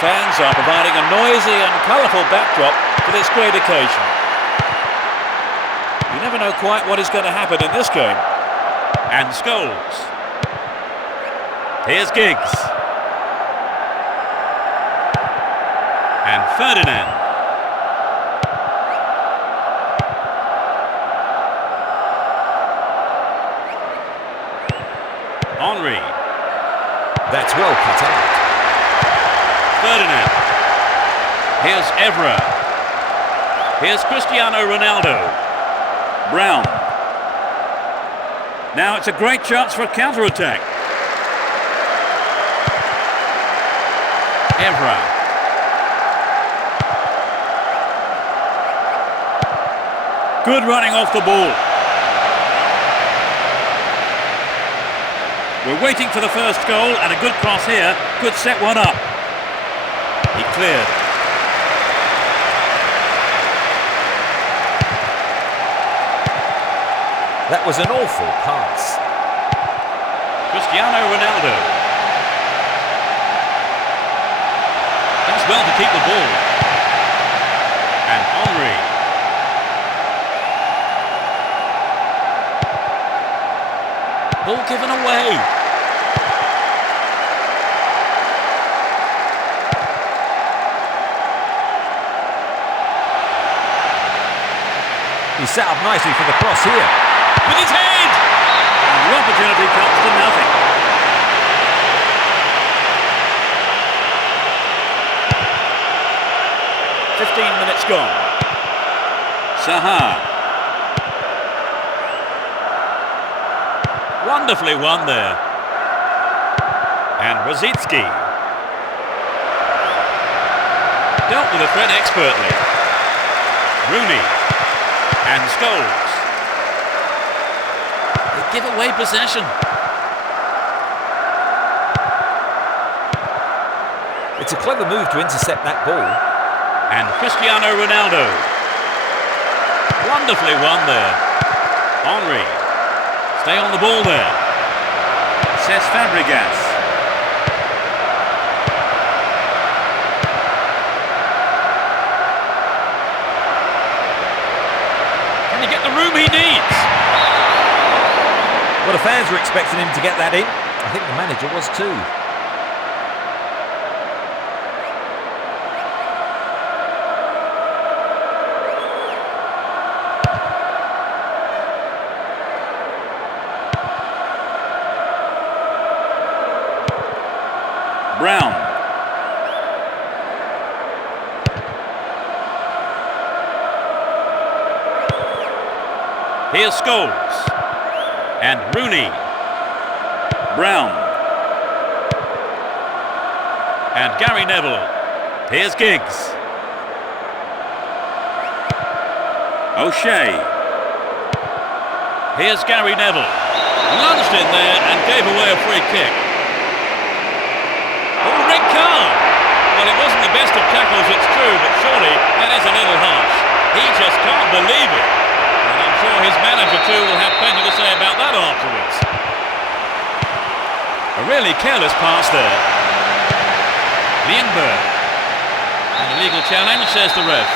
fans are providing a noisy and colourful backdrop for this great occasion. You never know quite what is going to happen in this game. And Scholes. Here's Giggs. And Ferdinand. Henry. That's well cut out. Ferdinand. Here's Evra. Here's Cristiano Ronaldo. Brown. Now it's a great chance for a counter-attack. Evra. Good running off the ball. We're waiting for the first goal, and a good cross here could set one up. He cleared. That was an awful pass. Cristiano Ronaldo. Does well to keep the ball. And Henry. Ball given away. He's set up nicely for the cross here. With his head! And the opportunity comes to nothing. .15 minutes gone. Saha. Wonderfully won there. And Rosicki. Dealt with the threat expertly. Rooney. And Scholes. They give away possession. It's a clever move to intercept that ball. And Cristiano Ronaldo. Wonderfully won there. Henry. Stay on the ball there. Says Fabregas. Can he get the room he needs? Well, the fans were expecting him to get that in. I think the manager was too. Brown. Here's Scholes. And Rooney. Brown. And Gary Neville. Here's Giggs. O'Shea. Here's Gary Neville. Lunged in there and gave away a free kick. Oh, red card! Well, it wasn't the best of tackles, it's true, but surely that is a little harsh. He just can't believe it. And I'm sure his manager too will have plenty to say about that afterwards. A really careless pass there. Lienberg. An illegal challenge, says the ref.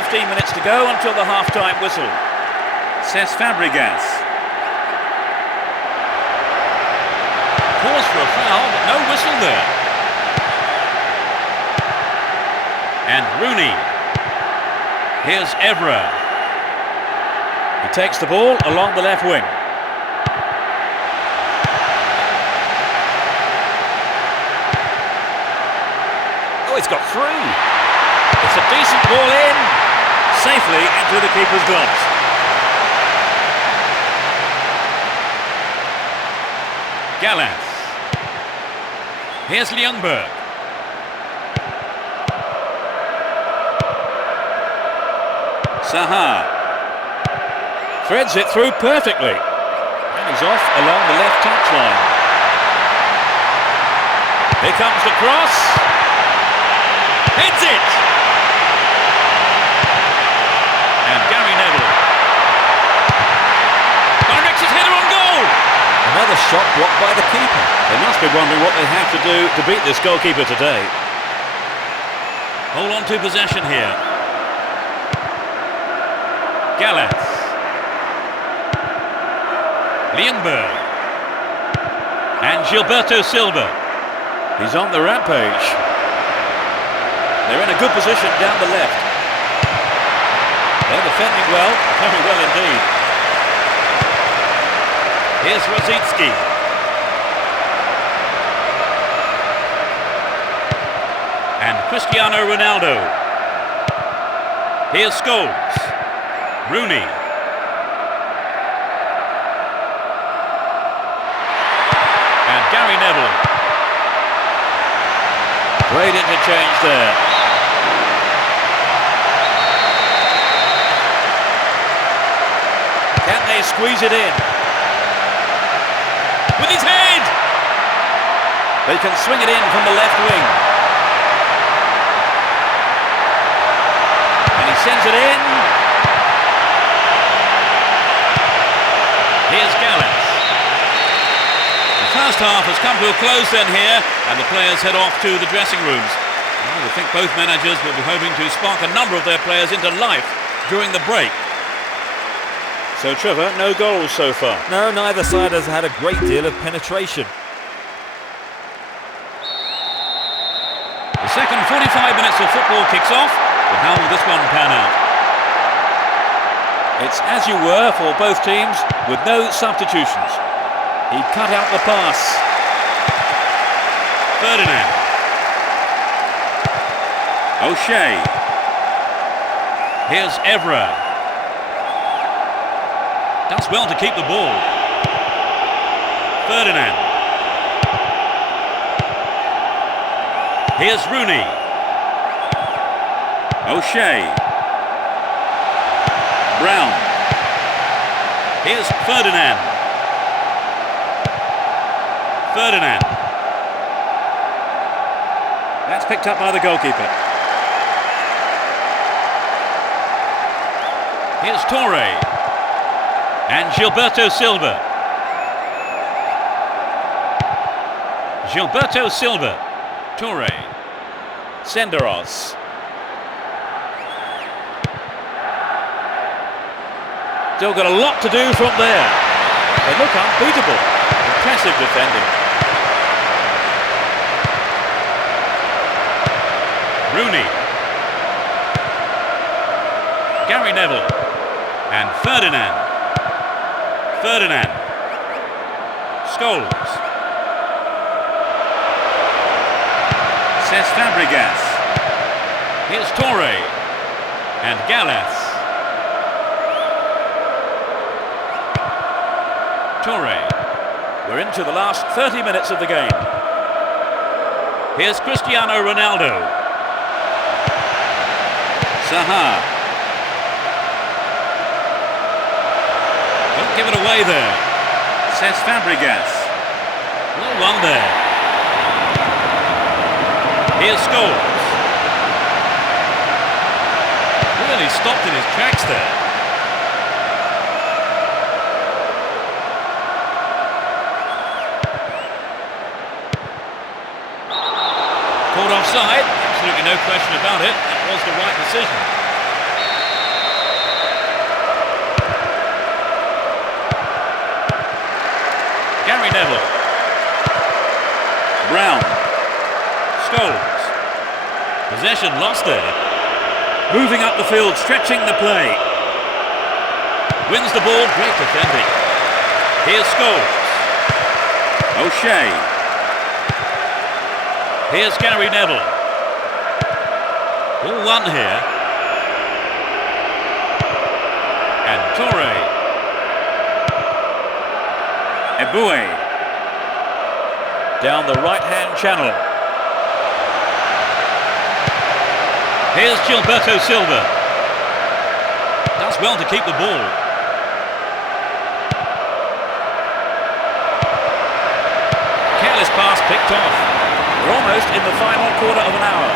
.15 minutes to go until the half-time whistle. Says Fabregas. Calls for a foul, but no whistle there. And Rooney. Here's Evra. He takes the ball along the left wing. Oh, it's got through. It's a decent ball in, safely into the keeper's gloves. Gallas. Here's Lienberg. Saha. Threads it through perfectly. And he's off along the left touchline. Here comes the cross. Hits it! And Gary Neville. Directs his header on goal! shot blocked by the keeper. They must be wondering what they have to do to beat this goalkeeper today. Hold on to possession here. Gallas. Lienberg. And Gilberto Silva. He's on the rampage. They're in a good position down the left. They're defending well, very well indeed. Here's Rosicki. And Cristiano Ronaldo. Here's Scholes. Rooney. And Gary Neville. Great interchange there. Can they squeeze it in? With his head! They can swing it in from the left wing. And he sends it in. Here's Gallas. The first half has come to a close then here, and the players head off to the dressing rooms. Well, I think both managers will be hoping to spark a number of their players into life during the break. So, Trevor, no goals so far. No, neither side has had a great deal of penetration. The second 45 minutes of football kicks off, but how will this one pan out? It's as you were for both teams, with no substitutions. He cut out the pass. Ferdinand. O'Shea. Here's Evra. Does well to keep the ball. Ferdinand. Here's Rooney. O'Shea. Brown. Here's Ferdinand. Ferdinand. That's picked up by the goalkeeper. Here's Torre. And Gilberto Silva. Gilberto Silva. Torre. Senderos. Still got a lot to do from there. They look unbeatable. Impressive defending. Rooney. Gary Neville. And Ferdinand. Ferdinand. Scholes. Says Fabregas. Here's Torre. And Gallas. Torre. We're into the last 30 minutes of the game. Here's Cristiano Ronaldo. Zaha. Don't give it away there. Says Fabregas. Well won there. Here's Scholes. Really stopped in his tracks there. Caught offside. Absolutely no question about it. That was the right decision. Gary Neville. Brown. Scholes. Possession lost there. Moving up the field, stretching the play. Wins the ball, great defending. Here's Scholes. O'Shea. Here's Gary Neville. Ball one here. And Torre. Eboué. Down the right-hand channel. Here's Gilberto Silva. Does well to keep the ball. Careless pass picked off. We're almost in the final quarter of an hour.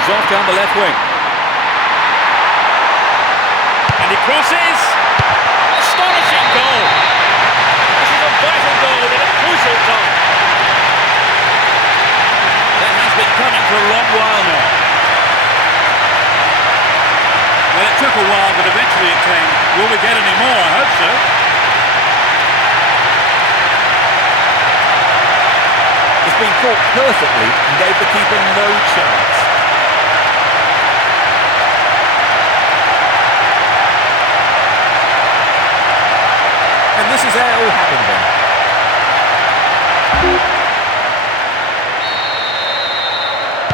He's off down the left wing. And he crosses. Astonishing goal. This is a vital goal in a hugely acclaimed. Will we get any more? I hope so. It's been caught perfectly and gave the keeper no chance. And this is how it all happened then.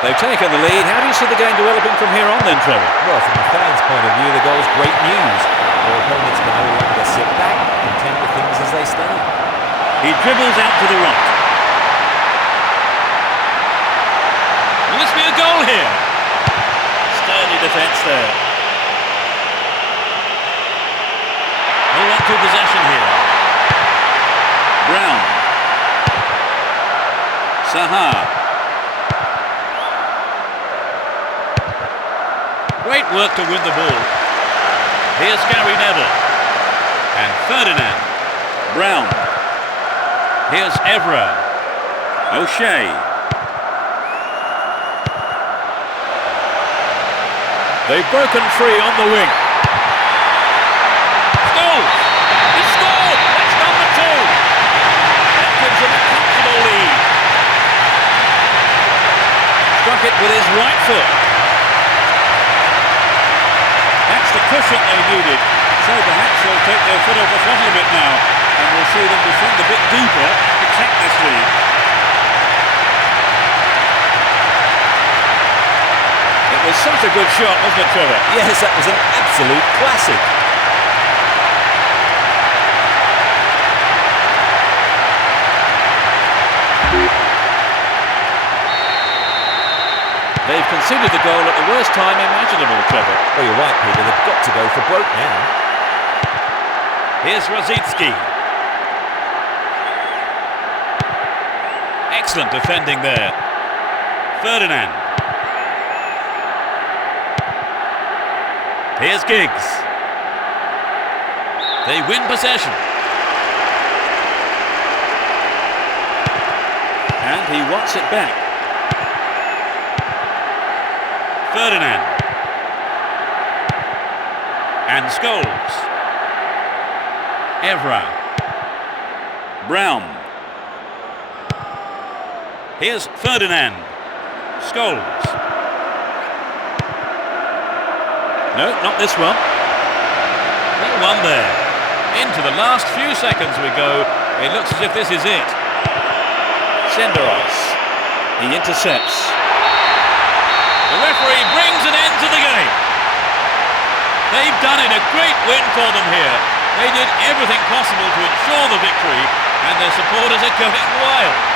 They've taken the lead. How do you see the game developing from here on then, Trevor? Well, from the fans' point of view, the goal's great news. Their opponents can no longer sit back and tend to things as they stand. He dribbles out to the right. Will this be a goal here? Sturdy defence there. Hold on to possession here. Brown. Saha. Great work to win the ball. Here's Gary Neville. And Ferdinand. Brown. Here's Evra. O'Shea. They've broken free on the wing. Scores! He scored! That's number 2. That gives him a comfortable lead. Struck it with his right foot. That's the cushion they needed. So perhaps they'll take their foot off the throttle a bit now, and we'll see them defend a bit deeper to protect this lead. It was such a good shot, wasn't it, Trevor? Yes, that was an absolute classic. They've conceded the goal at the worst time imaginable, Trevor. Well, you're right, Peter. They've got to go for broke now. Here's Rosicki. Excellent defending there. Ferdinand. Here's Giggs. They win possession. And he wants it back. Ferdinand. And Scholes. Evra. Brown. Here's Ferdinand. Scholes. No, not this one. No one there. Into the last few seconds we go. It looks as if this is it. Senderos. He intercepts. The referee brings an end to the game. They've done it. A great win for them here. They did everything possible to ensure the victory, and their supporters are going wild.